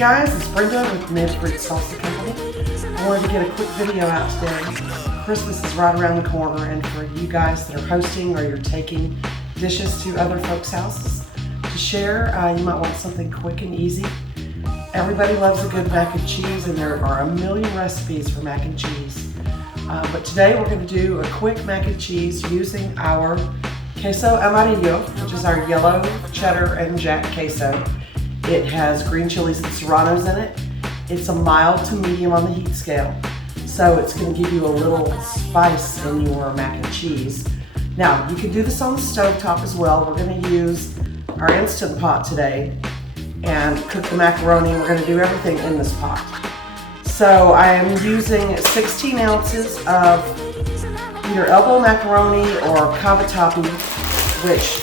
guys, it's Brenda with Midge Salsa Company. I wanted to get a quick video out today. Christmas is right around the corner, and for you guys that are hosting or you're taking dishes to other folks' houses to share, you might want something quick and easy. Everybody loves a good mac and cheese, and there are a million recipes for mac and cheese. But today we're going to do a quick mac and cheese using our queso amarillo, which is our yellow cheddar and jack queso. It has green chilies and serranos in it. It's a mild to medium on the heat scale, so it's going to give you a little spice in your mac and cheese. Now, you can do this on the stovetop as well. We're going to use our Instant Pot today and cook the macaroni. We're going to do everything in this pot. So I am using 16 ounces of either elbow macaroni or cavatappi, which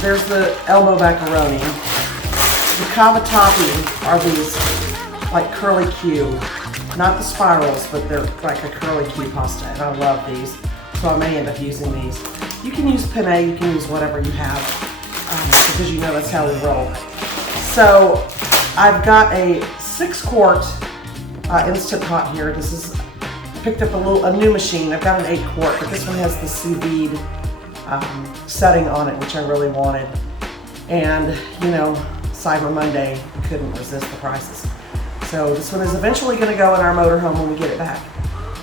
there's the elbow macaroni. The cavatappi are these like curly Q, not the spirals, but they're like a curly Q pasta, and I love these, so I may end up using these. You can use penne, you can use whatever you have, because you know that's how we roll. So I've got a 6-quart Instant Pot here. This is, picked up a new machine. I've got an 8-quart, but this one has the sous vide setting on it, which I really wanted. And you know, Cyber Monday, couldn't resist the prices. So this one is eventually going to go in our motorhome when we get it back.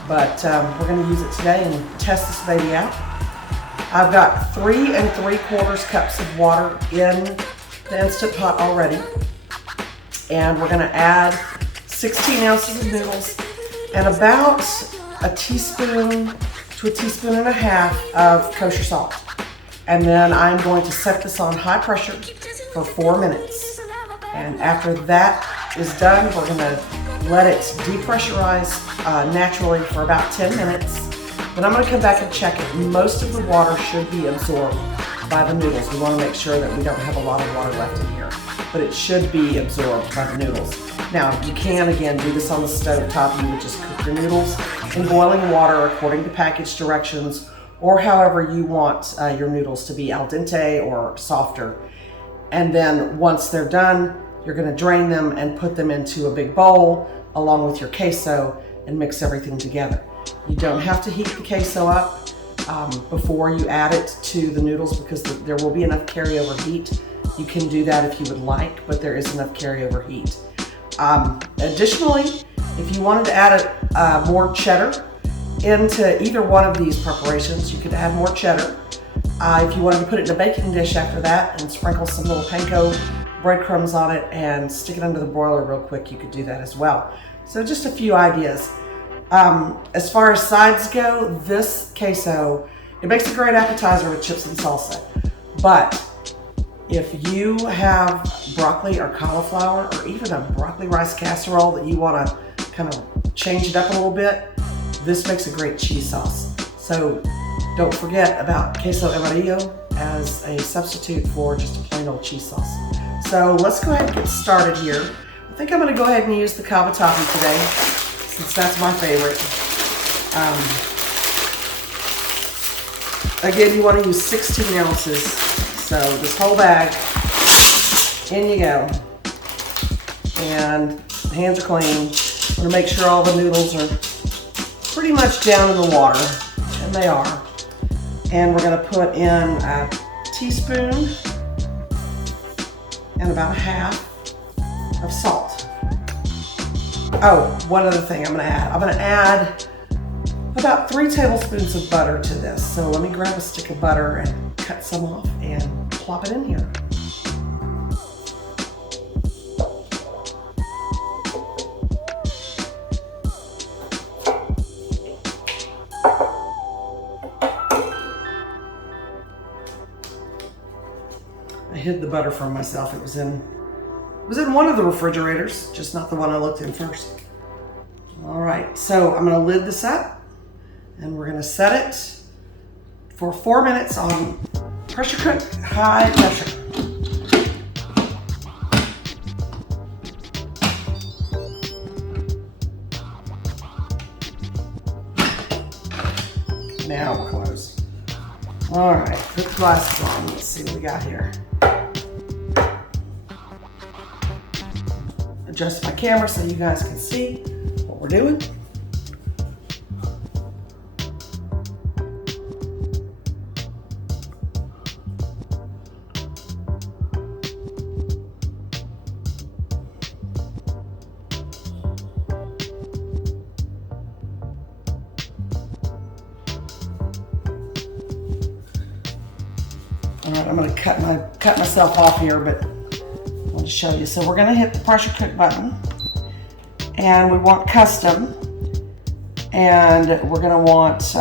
But we're going to use it today and test this baby out. I've got 3 3/4 cups of water in the Instant Pot already. And we're going to add 16 ounces of noodles and about a teaspoon to a teaspoon and a half of kosher salt. And then I'm going to set this on high pressure for 4 minutes. And after that is done, we're going to let it depressurize naturally for about 10 minutes. Then I'm going to come back and check it. Most of the water should be absorbed by the noodles. We want to make sure that we don't have a lot of water left in here, but it should be absorbed by the noodles. Now, you can, again, do this on the stove top. You would just cook your noodles in boiling water according to package directions, or however you want your noodles to be, al dente or softer. And then once they're done, you're going to drain them and put them into a big bowl along with your queso and mix everything together. You don't have to heat the queso up before you add it to the noodles, because there will be enough carryover heat. You can do that if you would like, but there is enough carryover heat. Additionally, if you wanted to add more cheddar into either one of these preparations, you could add more cheddar. If you wanted to put it in a baking dish after that and sprinkle some little panko breadcrumbs on it and stick it under the broiler real quick, you could do that as well. So just a few ideas. As far as sides go, this queso, it makes a great appetizer with chips and salsa. But if you have broccoli or cauliflower, or even a broccoli rice casserole that you want to kind of change it up a little bit, this makes a great cheese sauce. So don't forget about queso amarillo as a substitute for just a plain old cheese sauce. So let's go ahead and get started here. I think I'm going to go ahead and use the cavatappi today, since that's my favorite. Again, you want to use 16 ounces. So this whole bag, in you go. And hands are clean. I'm going to make sure all the noodles are pretty much down in the water, and they are. And we're going to put in a teaspoon and about a half of salt. Oh, one other thing I'm going to add about 3 tablespoons of butter to this. So let me grab a stick of butter and cut some off and plop it in here. I hid the butter from myself. It was in one of the refrigerators, just not the one I looked in first. All right, so I'm going to lid this up, and we're going to set it for 4 minutes on pressure cook, high pressure. Now we're closed. All right, put the glasses on. Let's see what we got here. adjust my camera so you guys can see what we're doing. All right, I'm gonna cut myself off here, but I'll just show you. So we're gonna hit the pressure cook button, and we want custom, and we're gonna want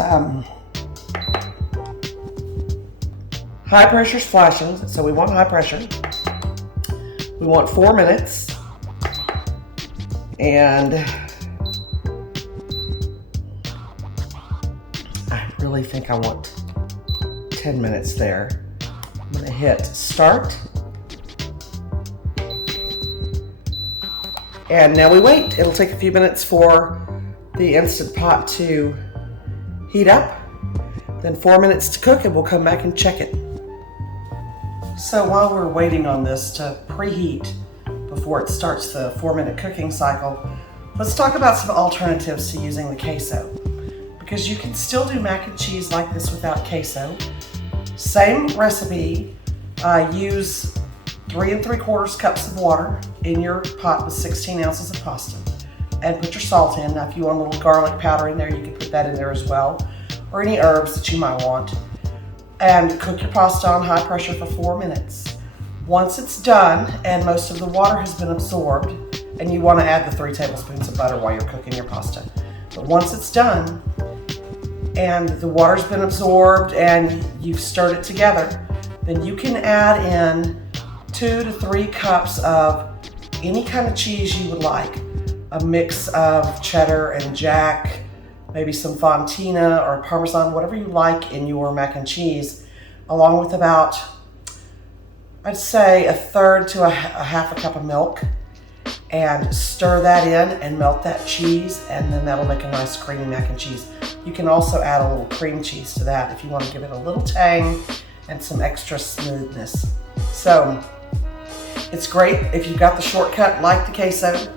high pressure is flashing, so we want high pressure. We want 4 minutes, and I really think I want 10 minutes there. I'm gonna hit start. And now we wait. It'll take a few minutes for the Instant Pot to heat up. Then 4 minutes to cook, and we'll come back and check it. So while we're waiting on this to preheat before it starts the 4-minute cooking cycle, let's talk about some alternatives to using the queso. Because you can still do mac and cheese like this without queso. Same recipe, use 3 3/4 cups of water in your pot with 16 ounces of pasta, and put your salt in. Now if you want a little garlic powder in there, you can put that in there as well, or any herbs that you might want. And cook your pasta on high pressure for 4 minutes. Once it's done and most of the water has been absorbed, and you want to add the 3 tablespoons of butter while you're cooking your pasta. But once it's done and the water's been absorbed and you've stirred it together, then you can add in 2 to 3 cups of any kind of cheese you would like. A mix of cheddar and jack, maybe some fontina or Parmesan, whatever you like in your mac and cheese, along with about, I'd say, 1/3 to a half a cup of milk, and stir that in and melt that cheese, and then that'll make a nice creamy mac and cheese. You can also add a little cream cheese to that if you want to give it a little tang and some extra smoothness. So it's great if you've got the shortcut like the queso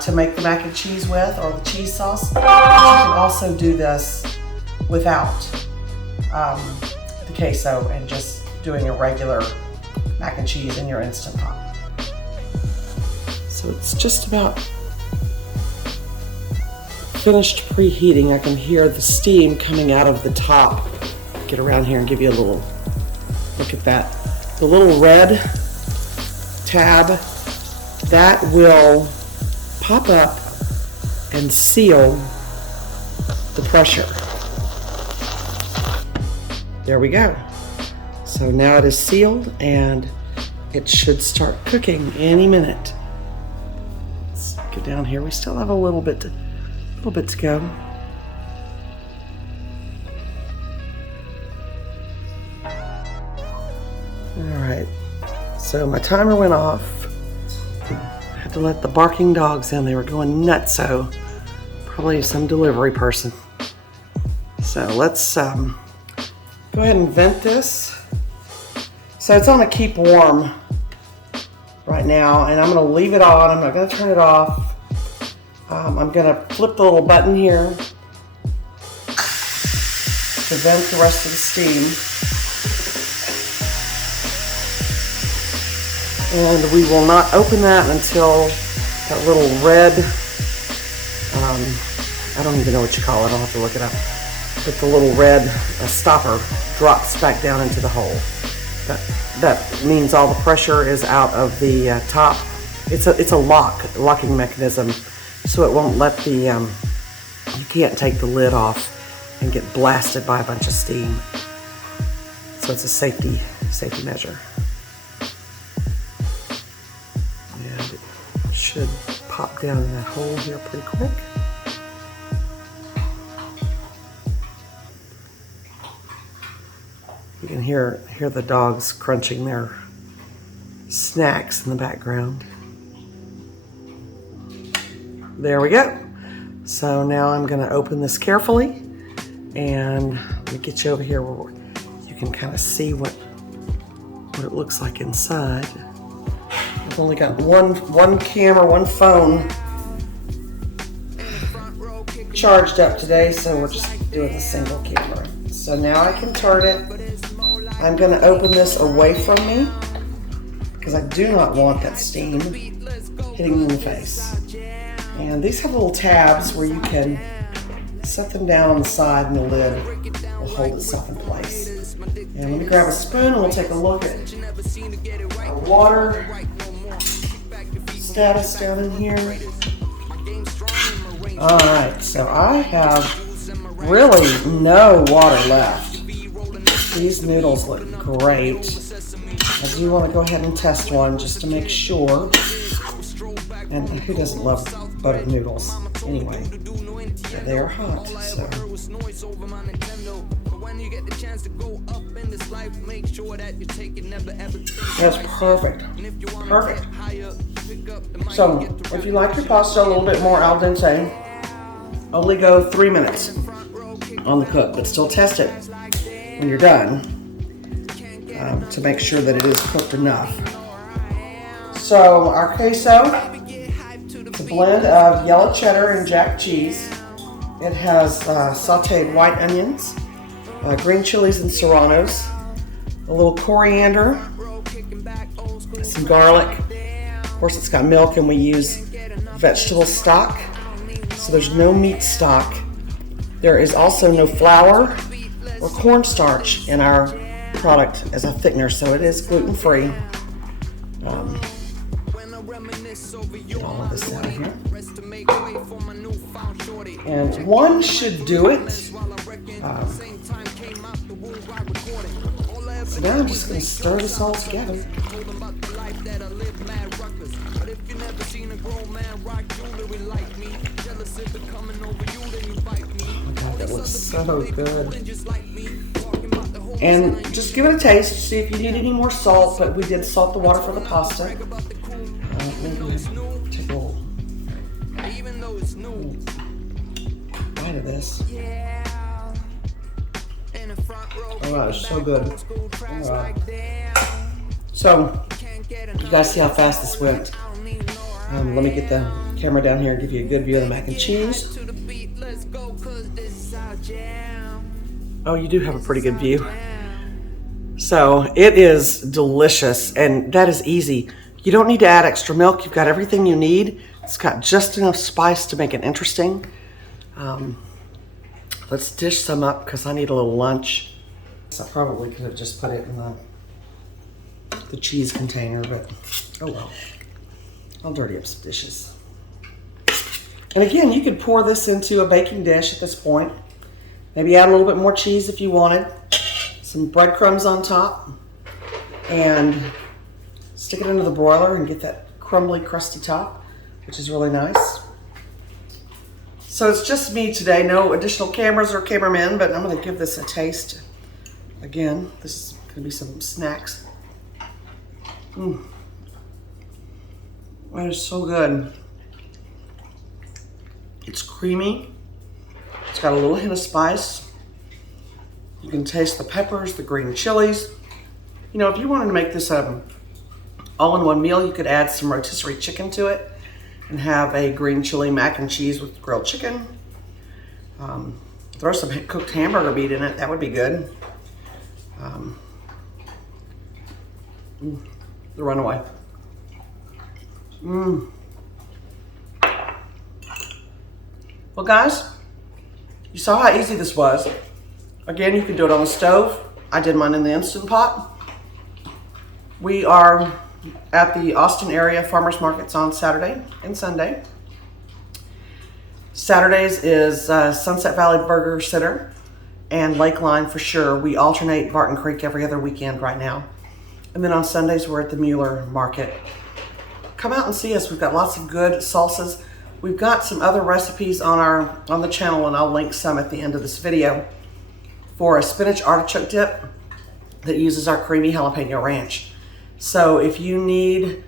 to make the mac and cheese with, or the cheese sauce. But you can also do this without the queso and just doing a regular mac and cheese in your Instant Pot. So it's just about finished preheating. I can hear the steam coming out of the top. Get around here and give you a little look at that. The little red tab, that will pop up and seal the pressure. There we go. So now it is sealed and it should start cooking any minute. Let's get down here. We still have a little bit to go. All right. So my timer went off. I had to let the barking dogs in. They were going nuts, so probably some delivery person. So let's go ahead and vent this. So it's on a keep warm right now, and I'm gonna leave it on. I'm not gonna turn it off. I'm gonna flip the little button here to vent the rest of the steam. And we will not open that until that little red, I don't even know what you call it, I'll have to look it up. But the little red stopper drops back down into the hole. That means all the pressure is out of the top. It's a locking mechanism, so it won't let the, you can't take the lid off and get blasted by a bunch of steam. So it's a safety measure. And it should pop down in that hole here pretty quick. You can hear the dogs crunching their snacks in the background. There we go. So now I'm going to open this carefully, and let me get you over here where you can kind of see what it looks like inside. I've only got one camera, one phone charged up today, so we're just doing the single camera. So now I can turn it. I'm going to open this away from me because I do not want that steam hitting me in the face. And these have little tabs where you can set them down on the side and the lid will hold itself in place. And let me grab a spoon and we'll take a look at our water status down in here. Alright, so I have really no water left. These noodles look great. I do want to go ahead and test one just to make sure. And who doesn't love buttered noodles? Anyway, they are hot, so. That's perfect. Perfect. So, if you like your pasta a little bit more al dente, only go 3 minutes on the cook, but still test it when you're done to make sure that it is cooked enough. So, our queso, it's a blend of yellow cheddar and jack cheese. It has sauteed white onions, green chilies and serranos, a little coriander, some garlic. Of course, it's got milk, and we use vegetable stock, so there's no meat stock. There is also no flour or cornstarch in our product as a thickener, so it is gluten-free. Get all of this out of here. And one should do it. So now I'm just going to stir this all together. That looks so good. And just give it a taste, see if you need any more salt, but we did salt the water for the pasta. Maybe take a little bite of this. Oh wow, it's so good. Oh, wow. So, you guys see how fast this went. Let me get the camera down here and give you a good view of the mac and cheese. Oh, you do have a pretty good view. So it is delicious, and that is easy. You don't need to add extra milk. You've got everything you need. It's got just enough spice to make it interesting. Let's dish some up because I need a little lunch. So I probably could have just put it in the cheese container, but oh well. I'll dirty up some dishes. And again, you could pour this into a baking dish at this point. Maybe add a little bit more cheese if you wanted. Some breadcrumbs on top. And stick it into the broiler and get that crumbly, crusty top, which is really nice. So it's just me today. No additional cameras or cameramen, but I'm going to give this a taste. Again, this is going to be some snacks. That is so good. It's creamy. It's got a little hint of spice. You can taste the peppers, the green chilies. You know, if you wanted to make this all-in-one meal, you could add some rotisserie chicken to it and have a green chili mac and cheese with grilled chicken. Throw some cooked hamburger meat in it. That would be good. The runaway. Well, guys, you saw how easy this was. Again, you can do it on the stove. I did mine in the Instant Pot. We are at the Austin area farmers markets on Saturday and Sunday. Saturdays is Sunset Valley Burger Center and Lakeline for sure. We alternate Barton Creek every other weekend right now. And then on Sundays, we're at the Mueller Market. Come out and see us. We've got lots of good salsas. We've got some other recipes on the channel, and I'll link some at the end of this video, for a spinach artichoke dip that uses our creamy jalapeno ranch. So if you need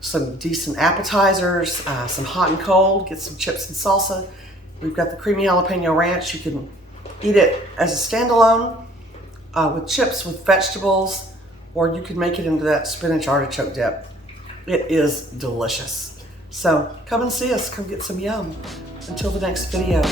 some decent appetizers, some hot and cold, get some chips and salsa, we've got the creamy jalapeno ranch. You can eat it as a standalone with chips, with vegetables, or you can make it into that spinach artichoke dip. It is delicious. So come and see us. Come get some yum. Until the next video.